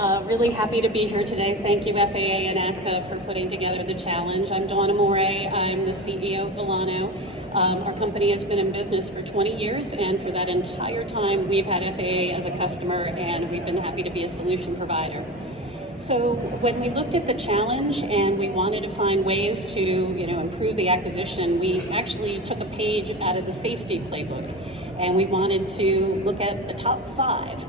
Really happy to be here today. Thank you, FAA and ATCA, for putting together the challenge. I'm Dawn Amore. I'm the CEO of Volanno. Our company has been in business for 20 years, and for that entire time, we've had FAA as a customer, and we've been happy to be a solution provider. So when we looked at the challenge and we wanted to find ways to, improve the acquisition, we actually took a page out of the safety playbook, and we wanted to look at the top five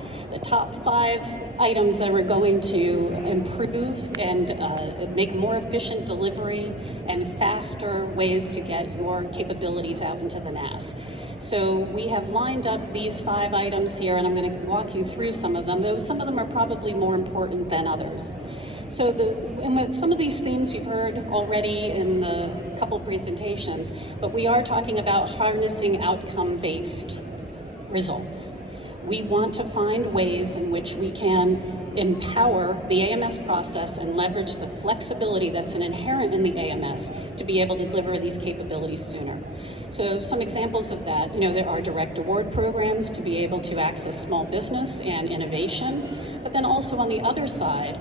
items that were going to improve and make more efficient delivery and faster ways to get your capabilities out into the NAS. So we have lined up these 5 items here, and I'm going to walk you through some of them, though some of them are probably more important than others. So some of these themes you've heard already in the couple presentations, but we are talking about harnessing outcome-based results. We want to find ways in which we can empower the AMS process and leverage the flexibility that's inherent in the AMS to be able to deliver these capabilities sooner. So some examples of that, there are direct award programs to be able to access small business and innovation, but then also on the other side,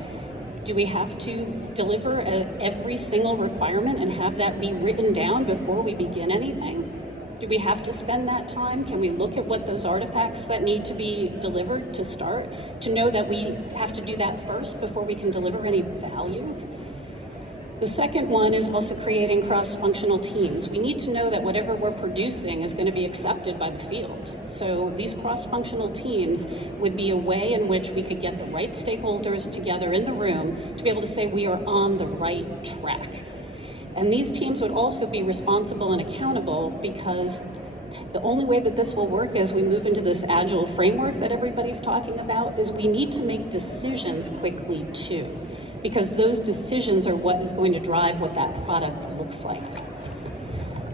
do we have to deliver every single requirement and have that be written down before we begin anything? Do we have to spend that time? Can we look at what those artifacts that need to be delivered to start, to know that we have to do that first before we can deliver any value? The second one is also creating cross-functional teams. We need to know that whatever we're producing is going to be accepted by the field. So these cross-functional teams would be a way in which we could get the right stakeholders together in the room to be able to say we are on the right track. And these teams would also be responsible and accountable, because the only way that this will work as we move into this agile framework that everybody's talking about is we need to make decisions quickly too, because those decisions are what is going to drive what that product looks like.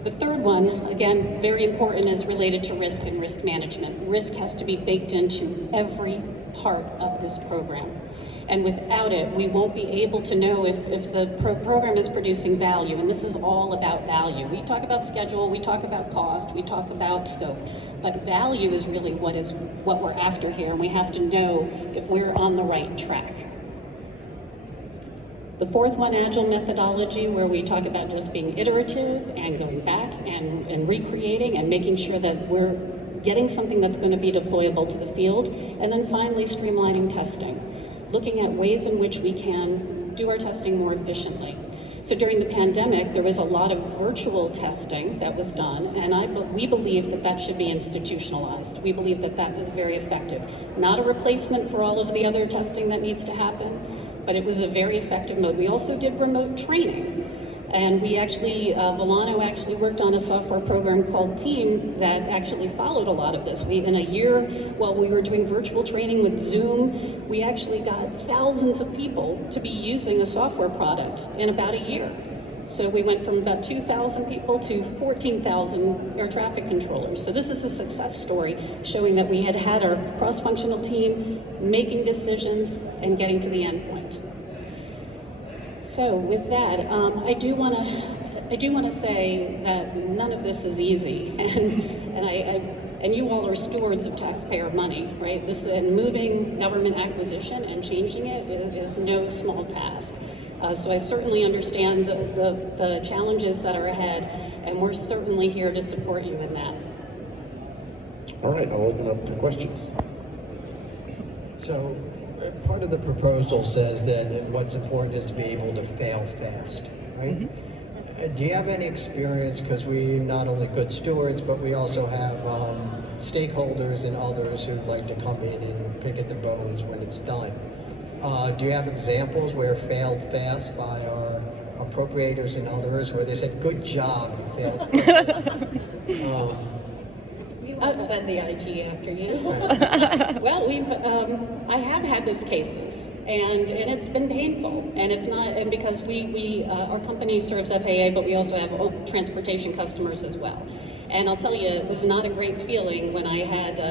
The third one, again, very important, is related to risk and risk management. Risk has to be baked into every part of this program. And without it, we won't be able to know if the program is producing value, and this is all about value. We talk about schedule, we talk about cost, we talk about scope, but value is really what we're after here, and we have to know if we're on the right track. The fourth one, agile methodology, where we talk about just being iterative and going back and recreating and making sure that we're getting something that's going to be deployable to the field. And then finally, streamlining testing, looking at ways in which we can do our testing more efficiently. So during the pandemic, there was a lot of virtual testing that was done, and we believe that that should be institutionalized. We believe that that was very effective. Not a replacement for all of the other testing that needs to happen, but it was a very effective mode. We also did remote training. And we actually, Volanno actually worked on a software program called Team that actually followed a lot of this. In a year, while we were doing virtual training with Zoom, we actually got thousands of people to be using a software product in about a year. So we went from about 2,000 people to 14,000 air traffic controllers. So this is a success story showing that we had our cross-functional team making decisions and getting to the end point. So with that, I do want to say that none of this is easy, and you all are stewards of taxpayer money, right? And moving government acquisition and changing it is no small task. So I certainly understand the challenges that are ahead, and we're certainly here to support you in that. All right, I'll open up to questions. So part of the proposal says that what's important is to be able to fail fast, right? Mm-hmm. Do you have any experience, because we're not only good stewards, but we also have stakeholders and others who'd like to come in and pick at the bones when it's done. Do you have examples where it failed fast by our appropriators and others, where they said, good job, you failed fast? We won't send the IG after you. Well, I have had those cases, and it's been painful, and it's not, and because our company serves FAA, but we also have transportation customers as well. And I'll tell you, it was not a great feeling when I had,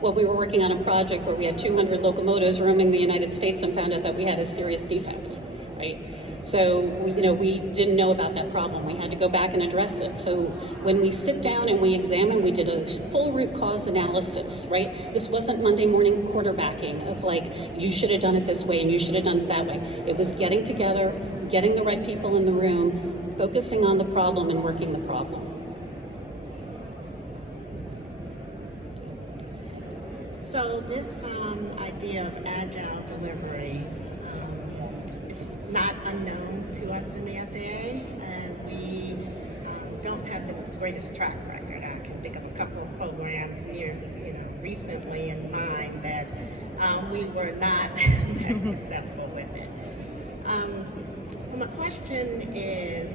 we were working on a project where we had 200 locomotives roaming the United States and found out that we had a serious defect, right? So we didn't know about that problem. We had to go back and address it. So when we sit down and we examine, we did a full root cause analysis, right? This wasn't Monday morning quarterbacking of like, you should have done it this way and you should have done it that way. It was getting together, getting the right people in the room, focusing on the problem and working the problem. So this idea of agile delivery, it's not unknown to us in the FAA, and we don't have the greatest track record. I can think of a couple of programs recently in mind that we were not that successful with it. So my question is,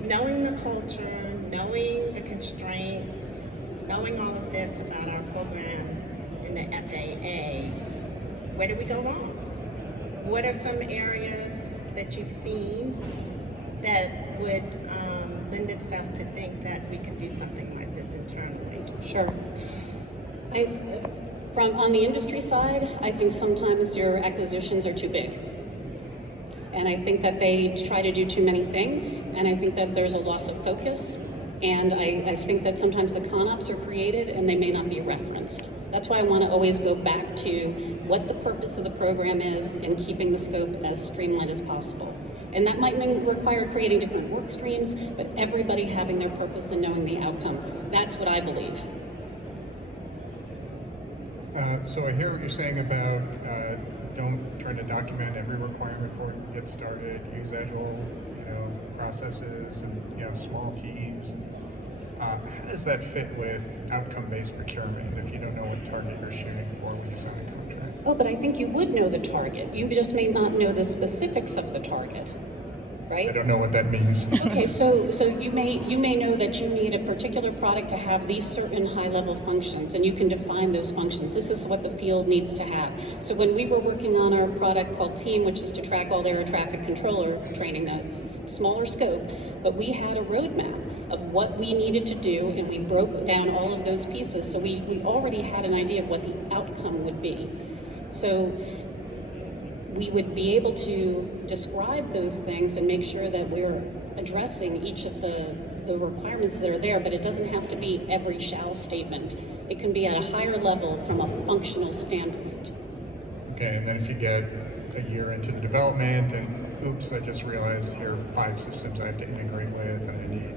knowing the culture, knowing the constraints, knowing all of this about our programs in the FAA, where do we go wrong? What are some areas that you've seen that would lend itself to think that we could do something like this internally? Sure. On the industry side, I think sometimes your acquisitions are too big. And I think that they try to do too many things, and I think that there's a loss of focus. And I think that sometimes the con-ops are created and they may not be referenced. That's why I want to always go back to what the purpose of the program is and keeping the scope as streamlined as possible. And that might require creating different work streams, but everybody having their purpose and knowing the outcome. That's what I believe. So I hear what you're saying about don't try to document every requirement before you get started. Use agile, processes and small teams. How does that fit with outcome-based procurement if you don't know what target you're shooting for when you sign a contract? Oh, but I think you would know the target. You just may not know the specifics of the target, right? I don't know what that means. Okay, so you may know that you need a particular product to have these certain high-level functions, and you can define those functions. This is what the field needs to have. So when we were working on our product called Team, which is to track all air traffic controller training, that's a smaller scope, but we had a roadmap of what we needed to do, and we broke down all of those pieces. So we already had an idea of what the outcome would be. So we would be able to describe those things and make sure that we're addressing each of the requirements that are there, but it doesn't have to be every shall statement. It can be at a higher level from a functional standpoint. Okay, and then if you get a year into the development and oops, I just realized here are 5 systems I have to integrate with and I need,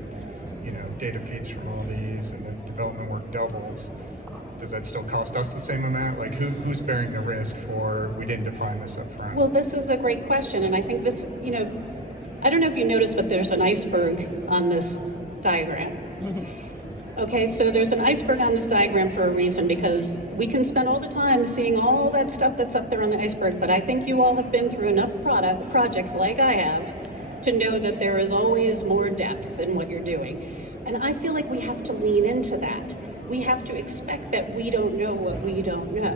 data feeds from all these and the development work doubles. Does that still cost us the same amount? Like who's bearing the risk for we didn't define this up front? Well, this is a great question, and I think this, I don't know if you noticed, but there's an iceberg on this diagram. Okay, so there's an iceberg on this diagram for a reason, because we can spend all the time seeing all that stuff that's up there on the iceberg, but I think you all have been through enough projects like I have to know that there is always more depth in what you're doing. And I feel like we have to lean into that. We have to expect that we don't know what we don't know.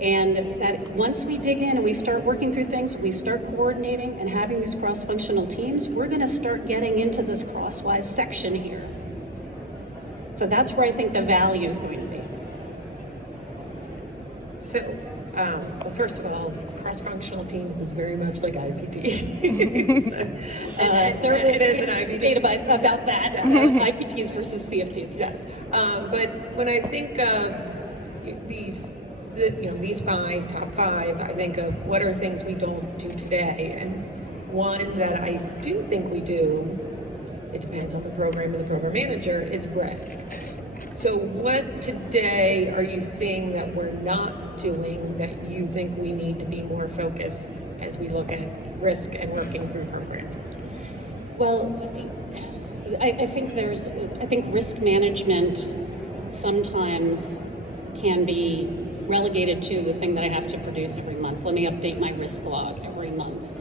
And that once we dig in and we start working through things, we start coordinating and having these cross-functional teams, we're gonna start getting into this crosswise section here. So that's where I think the value is going to be. So, well, first of all, cross-functional teams is very much like IPT. There it is an IPT. Data about that, IPTs versus CFTs. Yes, but when I think of these, these top five, I think of what are things we don't do today, and one that I do think we do, it depends on the program and the program manager, is risk. So what today are you seeing that we're not doing that you think we need to be more focused as we look at risk and working through programs? Well, I think risk management sometimes can be relegated to the thing that I have to produce every month. Let me update my risk log every month.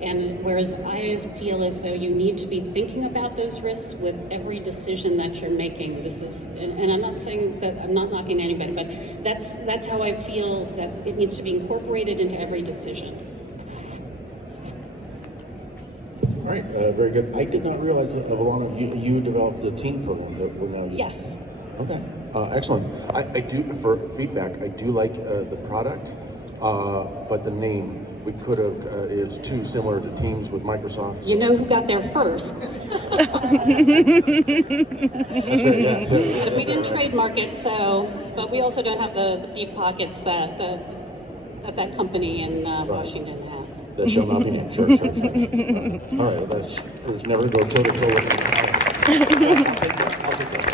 And whereas I feel as though you need to be thinking about those risks with every decision that you're making. This is, and I'm not saying that I'm not knocking anybody, but that's how I feel that it needs to be incorporated into every decision. All right, very good. I did not realize, Volanno, you developed the team program that we're now using. Yes. Okay, excellent. I do, for feedback, I do like the product. but the name, we could have, it's too similar to Teams with Microsoft. You know who got there first? That's right, yeah. But we didn't trademark it, so, but we also don't have the deep pockets that that company in Washington has. That shall not be named. Sure. All right, let's never go toe to toe with. I'll take that.